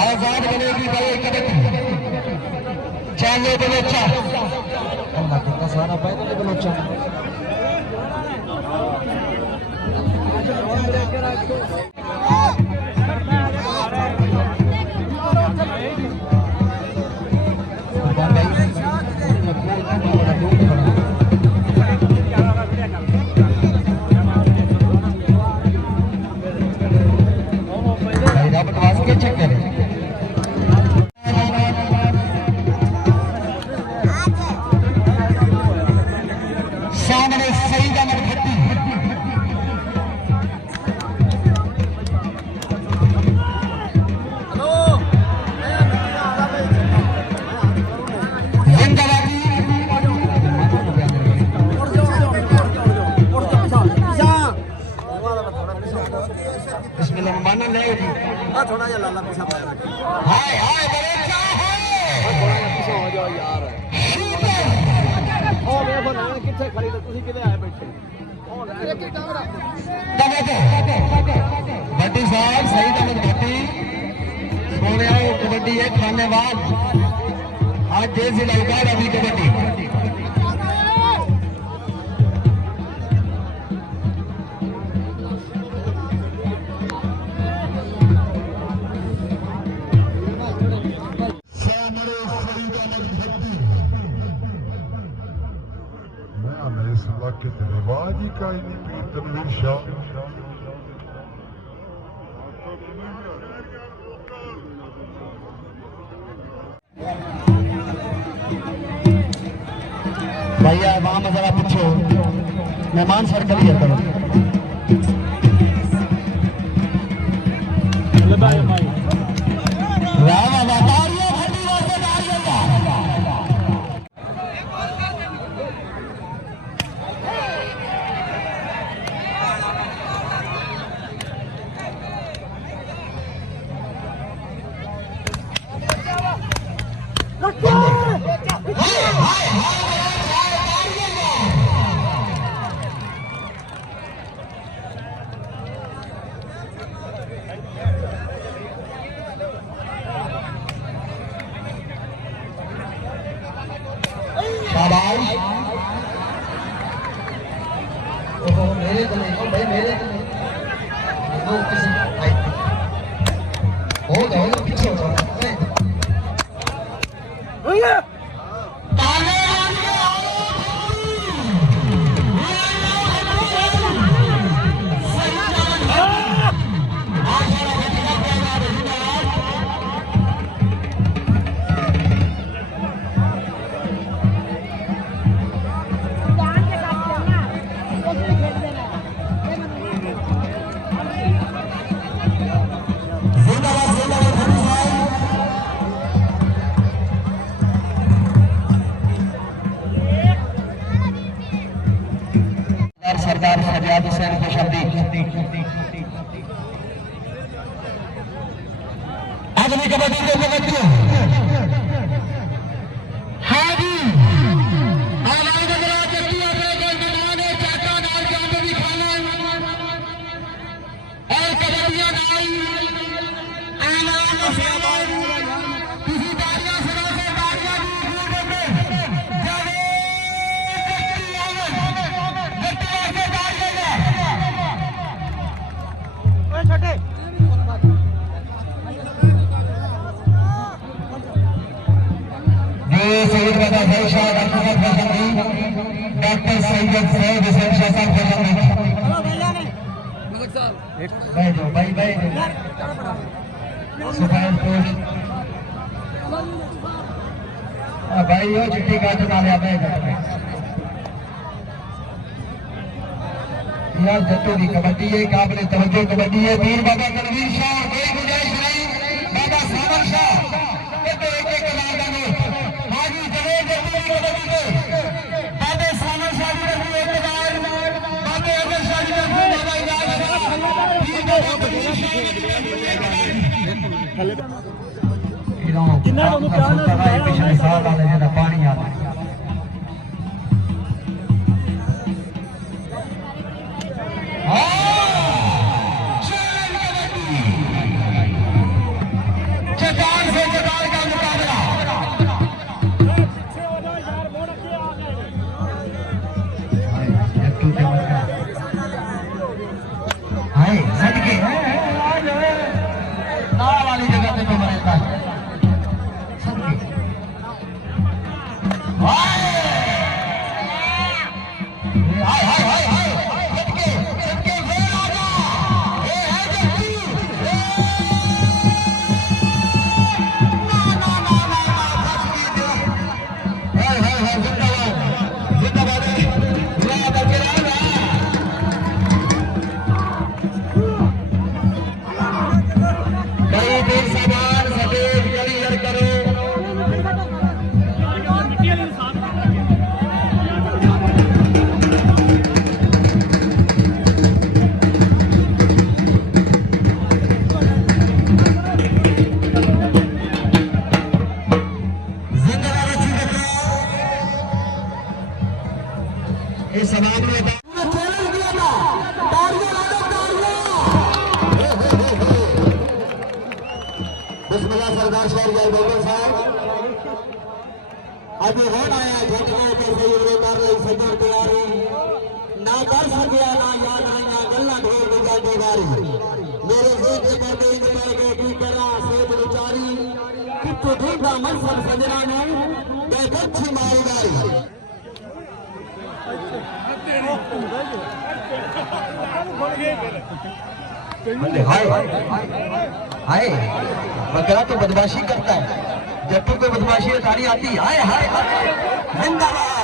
आजाद बनेगी भाई कबड्डी चाले बलोचा अल्लाह का सारा पैदल बलोचा सामने सही दामन भट्टी इसमें लंबाना ले थोड़ा जा लाला पीछा हाय हाय बरेचा है थोड़ा पीछे हो जाओ यार ओ मैं बनाने किथे खड़ी तो तुसी किथे आए बैठे भट्टी साहब सही दामन भट्टी सोने आए कबड्डी है खानेवाल आज जैसी ललकार अभी कबड्डी के धन्यवाद का पीर तनवीर शाह भैया वहां में जरा पूछो मेहमान सर्कल ही करो मेरे को नहीं भाई मेरे को नहीं वो किसी भाई हो जाओ पीछे हो जाओ भैया सरदार सजाद हुसैन खुशबदी अगली कबड्डी को कबड्डी हाँ जी आवाज अगर जल्दी अपने को जमाने चाचा नाल जाम भी खाना और कबड्डियां नाल आना से किसी बारियां सुना से बारियां भी घूम में जावे छोटे डॉक्टर सैयद सैयद हुसैन शाह साहब भाई भाई हो चिट्ठी काट डाले यार जट्टू की कबड्डी है, काबिल तवज्जो कबड्डी है। वीर बाबा तनवीर शाह, कोई गुंजाइश नहीं। बाबा सावर शाह एक एक कमाल का नोट हाजी जगह जट्टू की कबड्डी को बाबे सावर शाह की रखी एक बार बाबे अगर शाह की रखी बाबा इजाजत वीर बाबा तनवीर शाह जिन्ना को प्यार ना पिछले साल वाले जेदा पानी आता है चट्टान से चट्टान का मुकाबला हाय सदके नाल वाली जगह पे तो मरता है सदके हाय हाय हाय हाय सदके सदके फेर आ जा ए है जट्टू सरदार शहर जय बाबा साहब अभी होना है घटना के सही कर ले सजर तैयारी ना कर सकिया ना याद आई ना गल्ला ढोल बजा दे बारी मेरे देख के पर्दे निकल गए की करा सोच विचारी कितु ढूंढा मनसर सजना ने बेगच्छी मारी बारी हाय हाय बकरा तो बदमाशी करता है, जट्टू को बदमाशी सारी आती है। हाय हाय जिंदाबाद